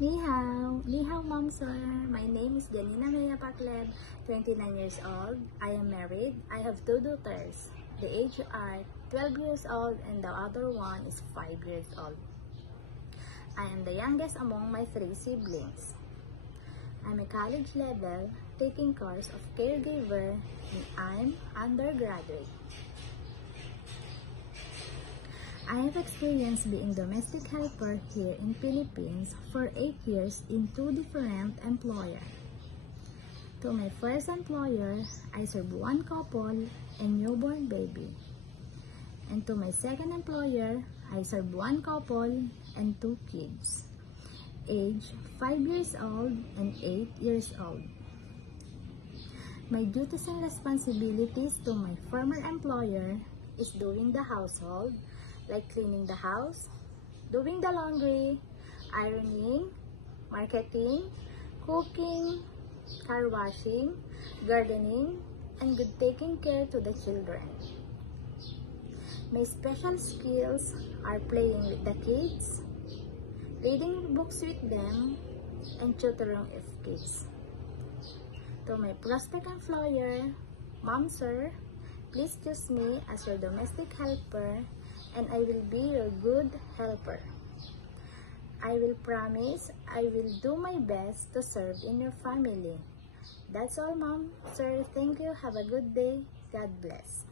Ni hao, mom, sir. My name is Janina Maya Pakleb, 29 years old. I am married. I have two daughters. The age are 12 years old and the other one is 5 years old. I am the youngest among my three siblings. I'm a college level taking course of caregiver and I'm undergraduate. I have experience being domestic helper here in Philippines for 8 years in 2 different employers. To my first employer, I served 1 couple and newborn baby. And to my second employer, I served 1 couple and 2 kids, age 5 years old and 8 years old. My duties and responsibilities to my former employer is doing the household, like cleaning the house, doing the laundry, ironing, marketing, cooking, car washing, gardening, and good taking care to the children. My special skills are playing with the kids, reading books with them, and tutoring of kids. To my prospect employer, Mom, sir, please choose me as your domestic helper and I will be your good helper. I will promise I will do my best to serve in your family. That's all, Mom, sir. Thank you. Have a good day. God bless.